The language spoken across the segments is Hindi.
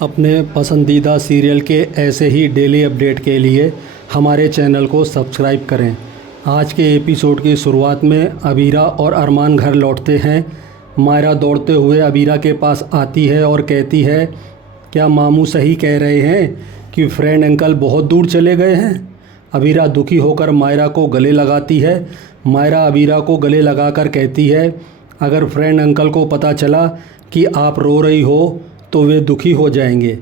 अपने पसंदीदा सीरियल के ऐसे ही डेली अपडेट के लिए हमारे चैनल को सब्सक्राइब करें। आज के एपिसोड की शुरुआत में अबीरा और अरमान घर लौटते हैं। मायरा दौड़ते हुए अबीरा के पास आती है और कहती है, क्या मामू सही कह रहे हैं कि फ्रेंड अंकल बहुत दूर चले गए हैं? अबीरा दुखी होकर मायरा को गले लगाती है। मायरा अबीरा को गले लगाकर कहती है, अगर फ्रेंड अंकल को पता चला कि आप रो रही हो तो वे दुखी हो जाएंगे।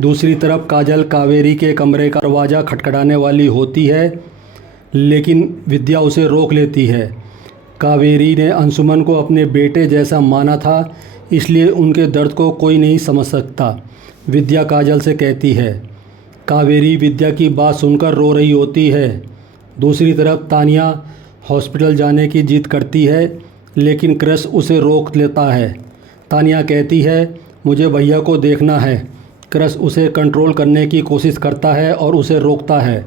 दूसरी तरफ काजल कावेरी के कमरे का दरवाज़ा खटखटाने वाली होती है, लेकिन विद्या उसे रोक लेती है। कावेरी ने अंशुमन को अपने बेटे जैसा माना था, इसलिए उनके दर्द को कोई नहीं समझ सकता। विद्या काजल से कहती है। कावेरी विद्या की बात सुनकर रो रही होती है। दूसरी तरफ तानिया हॉस्पिटल जाने की जिद करती है, लेकिन क्रश उसे रोक लेता है। तानिया कहती है, मुझे भैया को देखना है। क्रश उसे कंट्रोल करने की कोशिश करता है और उसे रोकता है।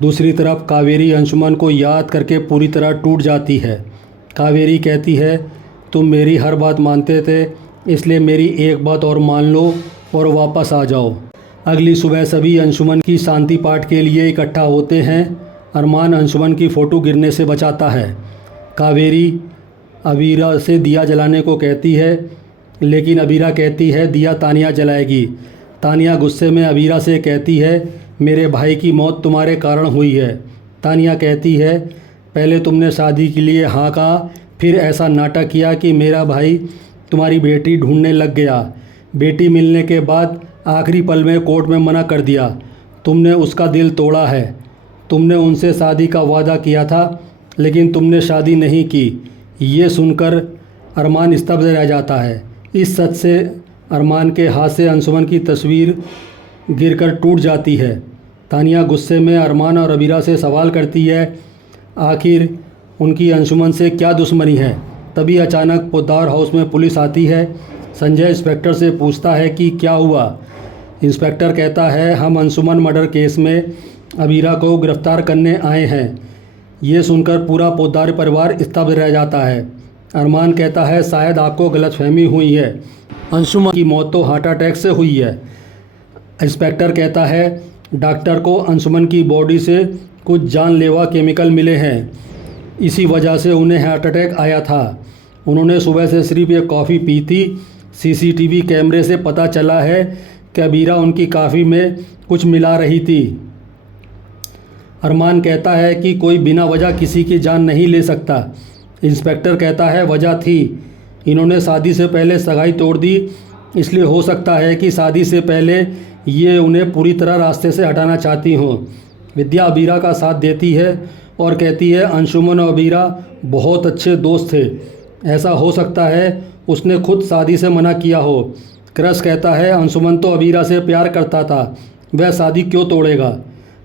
दूसरी तरफ कावेरी अंशुमन को याद करके पूरी तरह टूट जाती है। कावेरी कहती है, तुम मेरी हर बात मानते थे, इसलिए मेरी एक बात और मान लो और वापस आ जाओ। अगली सुबह सभी अंशुमन की शांति पाठ के लिए इकट्ठा होते हैं। अरमान अंशुमन की फ़ोटो गिरने से बचाता है। कावेरी अबीरा से दिया जलाने को कहती है, लेकिन अबीरा कहती है दिया तानिया जलाएगी। तानिया गुस्से में अबीरा से कहती है, मेरे भाई की मौत तुम्हारे कारण हुई है। तानिया कहती है, पहले तुमने शादी के लिए हाँ कहा, फिर ऐसा नाटक किया कि मेरा भाई तुम्हारी बेटी ढूंढने लग गया। बेटी मिलने के बाद आखिरी पल में कोर्ट में मना कर दिया। तुमने उसका दिल तोड़ा है। तुमने उनसे शादी का वादा किया था, लेकिन तुमने शादी नहीं की। ये सुनकर अरमान स्तब्ध रह जाता है। इस सच से अरमान के हाथ से अंशुमन की तस्वीर गिरकर टूट जाती है। तानिया गुस्से में अरमान और अबीरा से सवाल करती है, आखिर उनकी अंशुमन से क्या दुश्मनी है? तभी अचानक पोद्दार हाउस में पुलिस आती है। संजय इंस्पेक्टर से पूछता है कि क्या हुआ। इंस्पेक्टर कहता है, हम अंशुमन मर्डर केस में अबीरा को गिरफ्तार करने आए हैं। ये सुनकर पूरा पोद्दार परिवार स्तब्ध रह जाता है। अरमान कहता है, शायद आपको गलतफहमी हुई है, अंशुमन की मौत तो हार्ट अटैक से हुई है। इंस्पेक्टर कहता है, डॉक्टर को अंशुमन की बॉडी से कुछ जानलेवा केमिकल मिले हैं, इसी वजह से उन्हें हार्ट अटैक आया था। उन्होंने सुबह से सिर्फ एक कॉफ़ी पी थी। सीसीटीवी कैमरे से पता चला है कि अबीरा उनकी कॉफ़ी में कुछ मिला रही थी। अरमान कहता है कि कोई बिना वजह किसी की जान नहीं ले सकता। इंस्पेक्टर कहता है, वजह थी, इन्होंने शादी से पहले सगाई तोड़ दी, इसलिए हो सकता है कि शादी से पहले ये उन्हें पूरी तरह रास्ते से हटाना चाहती हों। विद्या अबीरा का साथ देती है और कहती है, अंशुमन और अबीरा बहुत अच्छे दोस्त थे, ऐसा हो सकता है उसने खुद शादी से मना किया हो। क्रश कहता है, अंशुमन तो अबीरा से प्यार करता था, वह शादी क्यों तोड़ेगा?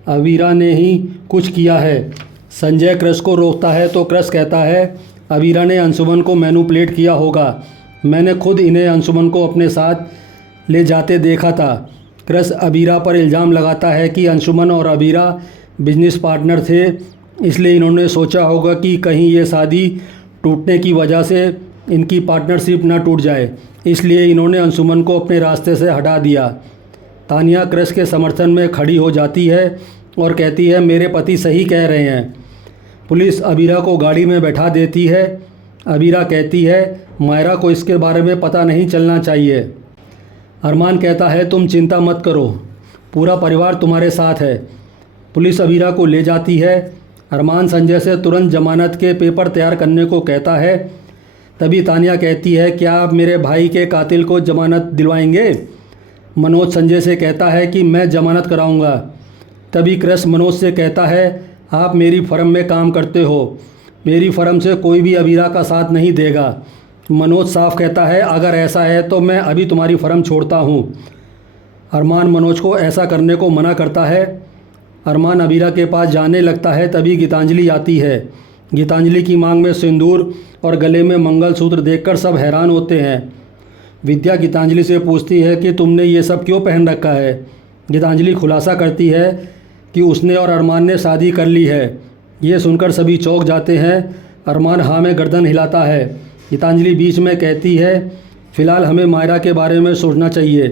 अबीरा ने ही कुछ किया है। संजय क्रश को रोकता है तो क्रश कहता है, अबीरा ने अंशुमन को मैनिपुलेट किया होगा, मैंने खुद इन्हें अंशुमन को अपने साथ ले जाते देखा था। क्रश अबीरा पर इल्ज़ाम लगाता है कि अंशुमन और अबीरा बिजनेस पार्टनर थे, इसलिए इन्होंने सोचा होगा कि कहीं ये शादी टूटने की वजह से इनकी पार्टनरशिप ना टूट जाए, इसलिए इन्होंने अंशुमन को अपने रास्ते से हटा दिया। तानिया क्रश के समर्थन में खड़ी हो जाती है और कहती है, मेरे पति सही कह रहे हैं। पुलिस अबीरा को गाड़ी में बैठा देती है। अबीरा कहती है, मायरा को इसके बारे में पता नहीं चलना चाहिए। अरमान कहता है, तुम चिंता मत करो, पूरा परिवार तुम्हारे साथ है। पुलिस अबीरा को ले जाती है। अरमान संजय से तुरंत जमानत के पेपर तैयार करने को कहता है। तभी तानिया कहती है, क्या आप मेरे भाई के कातिल को जमानत दिलवाएंगे? मनोज संजय से कहता है कि मैं जमानत कराऊंगा। तभी क्रश मनोज से कहता है, आप मेरी फर्म में काम करते हो, मेरी फर्म से कोई भी अबीरा का साथ नहीं देगा। मनोज साफ कहता है, अगर ऐसा है तो मैं अभी तुम्हारी फर्म छोड़ता हूँ। अरमान मनोज को ऐसा करने को मना करता है। अरमान अबीरा के पास जाने लगता है, तभी गीतांजलि आती है। गीतांजलि की मांग में सिंदूर और गले में मंगलसूत्र देखकर सब हैरान होते हैं। विद्या गीतांजलि से पूछती है कि तुमने ये सब क्यों पहन रखा है? गीतांजलि खुलासा करती है कि उसने और अरमान ने शादी कर ली है। ये सुनकर सभी चौंक जाते हैं। अरमान हाँ में गर्दन हिलाता है। गीतांजलि बीच में कहती है, फ़िलहाल हमें मायरा के बारे में सोचना चाहिए।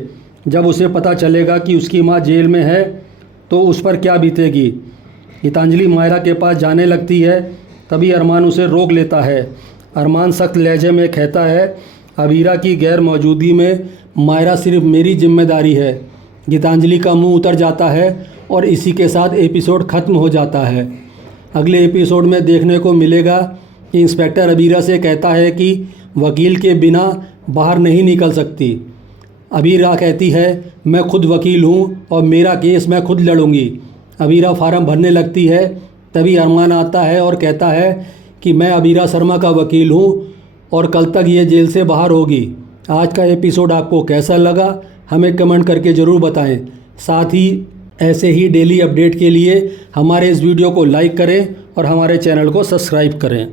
जब उसे पता चलेगा कि उसकी माँ जेल में है तो उस पर क्या बीतेगी। गीतांजलि मायरा के पास जाने लगती है, तभी अरमान उसे रोक लेता है। अरमान सख्त लहजे में कहता है, अबीरा की गैर मौजूदगी में मायरा सिर्फ मेरी जिम्मेदारी है। गीतांजलि का मुंह उतर जाता है और इसी के साथ एपिसोड ख़त्म हो जाता है। अगले एपिसोड में देखने को मिलेगा कि इंस्पेक्टर अबीरा से कहता है कि वकील के बिना बाहर नहीं निकल सकती। अबीरा कहती है, मैं खुद वकील हूँ और मेरा केस मैं खुद लड़ूंगी। अबीरा फार्म भरने लगती है, तभी अरमान आता है और कहता है कि मैं अबीरा शर्मा का वकील हूँ और कल तक ये जेल से बाहर होगी। आज का एपिसोड आपको कैसा लगा हमें कमेंट करके ज़रूर बताएं। साथ ही ऐसे ही डेली अपडेट के लिए हमारे इस वीडियो को लाइक करें और हमारे चैनल को सब्सक्राइब करें।